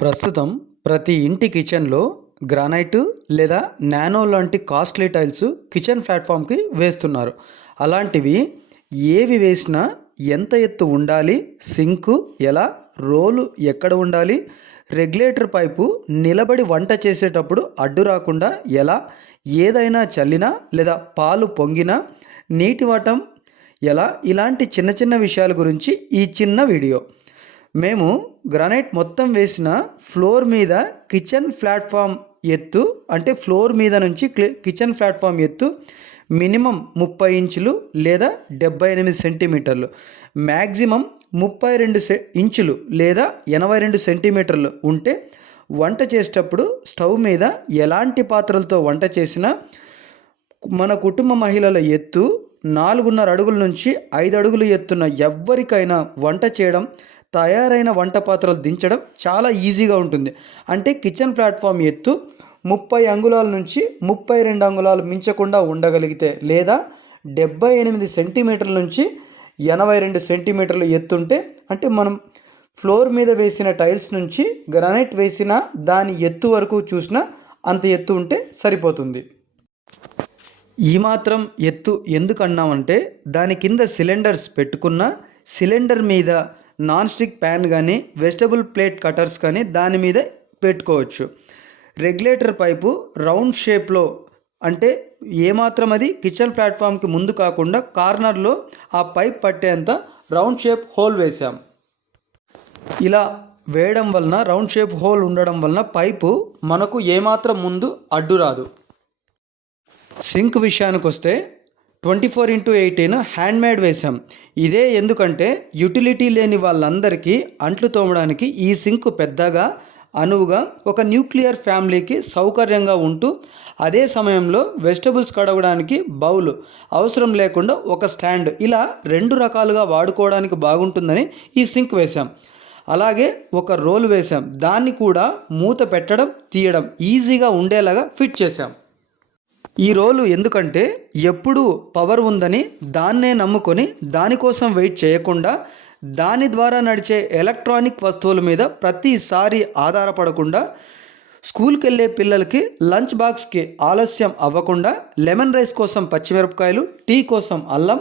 ప్రస్తుతం ప్రతి ఇంటి కిచెన్లో గ్రానైట్ లేదా నానో లాంటి కాస్ట్లీ టైల్స్ కిచెన్ ప్లాట్ఫామ్కి వేస్తున్నారు. అలాంటివి ఏవి వేసినా ఎంత ఎత్తు ఉండాలి సింకు ఎలా రోలు ఎక్కడ ఉండాలి రెగ్యులేటర్ పైపు నిలబడి వంట చేసేటప్పుడు అడ్డు రాకుండా ఎలా ఏదైనా చల్లినా లేదా పాలు పొంగినా నీటి వాటం ఎలా ఇలాంటి చిన్న చిన్న విషయాల గురించి ఈ చిన్న వీడియో. మేము గ్రానైట్ మొత్తం వేసిన ఫ్లోర్ మీద కిచెన్ ప్లాట్ఫామ్ ఎత్తు అంటే ఫ్లోర్ మీద నుంచి కిచెన్ ప్లాట్ఫామ్ ఎత్తు మినిమం ముప్పై ఇంచులు లేదా డెబ్బై ఎనిమిది సెంటీమీటర్లు. మ్యాక్సిమం ముప్పై రెండు సె ఇంచులు లేదా ఎనభై రెండు సెంటీమీటర్లు ఉంటే వంట చేసేటప్పుడు స్టవ్ మీద ఎలాంటి పాత్రలతో వంట చేసినా మన కుటుంబ మహిళల ఎత్తు నాలుగున్నర అడుగుల నుంచి ఐదు అడుగులు ఎత్తున్న ఎవ్వరికైనా వంట చేయడం తయారైన వంట పాత్రలు దించడం చాలా ఈజీగా ఉంటుంది. అంటే కిచెన్ ప్లాట్ఫామ్ ఎత్తు ముప్పై అంగుళాల నుంచి ముప్పై రెండు అంగుళాలు మించకుండా ఉండగలిగితే లేదా డెబ్బై ఎనిమిది సెంటీమీటర్ల నుంచి ఎనభై రెండు సెంటీమీటర్లు ఎత్తుంటే అంటే మనం ఫ్లోర్ మీద వేసిన టైల్స్ నుంచి గ్రానైట్ వేసిన దాని ఎత్తు వరకు చూసినా అంత ఎత్తు ఉంటే సరిపోతుంది. ఈ మాత్రం ఎత్తు ఎందుకు అన్నామంటే దాని కింద సిలిండర్స్ పెట్టుకున్న సిలిండర్ మీద నాన్ స్టిక్ ప్యాన్ కానీ వెజిటబుల్ ప్లేట్ కటర్స్ కానీ దాని మీద పెట్టుకోవచ్చు. రెగ్యులేటర్ పైపు రౌండ్ షేప్లో అంటే ఏమాత్రం అది కిచెన్ ప్లాట్ఫామ్కి ముందు కాకుండా కార్నర్లో ఆ పైప్ పట్టేంత రౌండ్ షేప్ హోల్ వేసాం ఇలా వేయడం వలన రౌండ్ షేప్ హోల్ ఉండడం వలన పైపు మనకు ఏమాత్రం ముందు అడ్డు రాదు. సింక్ విషయానికి వస్తే twenty four into eighteen hand made వేసాం ఇదే ఎందుకంటే యుటిలిటీ లేని వాళ్ళందరికీ అంట్లు తోమడానికి ఈ సింక్ పెద్దగా అనువుగా ఒక న్యూక్లియర్ ఫ్యామిలీకి సౌకర్యంగా ఉంటూ అదే సమయంలో వెజిటబుల్స్ కడగడానికి బౌల్ అవసరం లేకుండా ఒక స్టాండ్ ఇలా రెండు రకాలుగా వాడుకోవడానికి బాగుంటుందని ఈ సింక్ వేసాం అలాగే ఒక రోల్ వేసాం దాన్ని కూడా మూత పెట్టడం తీయడం ఈజీగా ఉండేలాగా ఫిట్ చేసాం ఈ రోలు ఎందుకంటే ఎప్పుడు పవర్ ఉందని దాన్నే నమ్ముకొని దానికోసం వెయిట్ చేయకుండా దాని ద్వారా నడిచే ఎలక్ట్రానిక్ వస్తువుల మీద ప్రతిసారి ఆధారపడకుండా స్కూల్కి వెళ్ళే పిల్లలకి లంచ్ బాక్స్కి ఆలస్యం అవ్వకుండా లెమన్ రైస్ కోసం పచ్చిమిరపకాయలు టీ కోసం అల్లం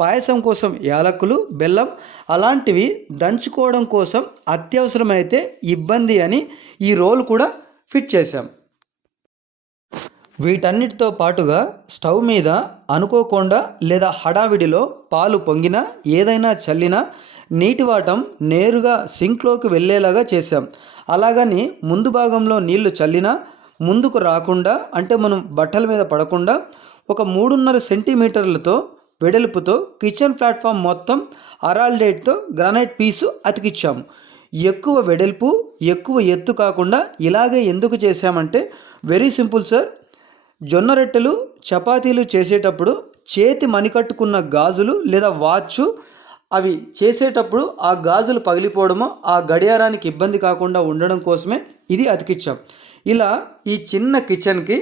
పాయసం కోసం యాలకులు బెల్లం అలాంటివి దంచుకోవడం కోసం అత్యవసరమైతే ఇబ్బంది అని ఈ రోల్ కూడా ఫిట్ చేశాం. వీటన్నిటితో పాటుగా స్టవ్ మీద అనుకోకుండా లేదా హడావిడిలో పాలు పొంగినా ఏదైనా చల్లినా నీటి వాటం నేరుగా సింక్లోకి వెళ్ళేలాగా చేసాం అలాగని ముందు భాగంలో నీళ్ళు చల్లినా ముందుకు రాకుండా అంటే మనం బట్టల మీద పడకుండా ఒక మూడున్నర సెంటీమీటర్లతో వెడల్పుతో కిచెన్ ప్లాట్ఫామ్ మొత్తం అరాల్డేట్తో గ్రానైట్ పీసు అతికిచ్చాము ఎక్కువ వెడల్పు ఎక్కువ ఎత్తు కాకుండా ఇలాగే ఎందుకు చేశామంటే వెరీ సింపుల్ సార్. జొన్న రొట్టెలు చపాతీలు చేసేటప్పుడు చేతి మణికట్టుకున్న గాజులు లేదా వాచ్ అవి చేసేటప్పుడు ఆ గాజులు పగిలిపోవడమో ఆ గడియారానికి ఇబ్బంది కాకుండా ఉండడం కోసమే ఇది అతికిచ్చాం ఇలా ఈ చిన్న కిచెన్కి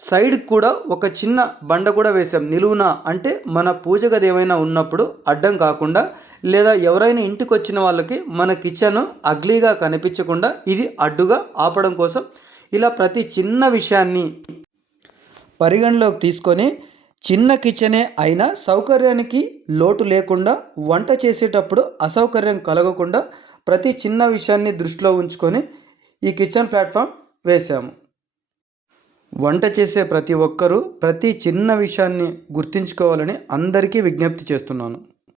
సైడ్ కూడా ఒక చిన్న బండ కూడా వేసాం నిలువున అంటే మన పూజ గది ఏమైనా ఉన్నప్పుడు అడ్డం కాకుండా లేదా ఎవరైనా ఇంటికి వచ్చిన వాళ్ళకి మన కిచెన్ అగ్లీగా కనిపించకుండా ఇది అడ్డుగా ఆపడం కోసం ఇలా ప్రతి చిన్న విషయాన్ని పరిగణలోకి తీసుకొని చిన్న కిచెనే అయినా సౌకర్యానికి లోటు లేకుండా వంట చేసేటప్పుడు అసౌకర్యం కలగకుండా ప్రతి చిన్న విషయాన్ని దృష్టిలో ఉంచుకొని ఈ కిచెన్ ప్లాట్ఫామ్ వేసాము వంట చేసే ప్రతి ఒక్కరూ ప్రతి చిన్న విషయాన్ని గుర్తుంచుకోవాలని అందరికీ విజ్ఞప్తి చేస్తున్నాను.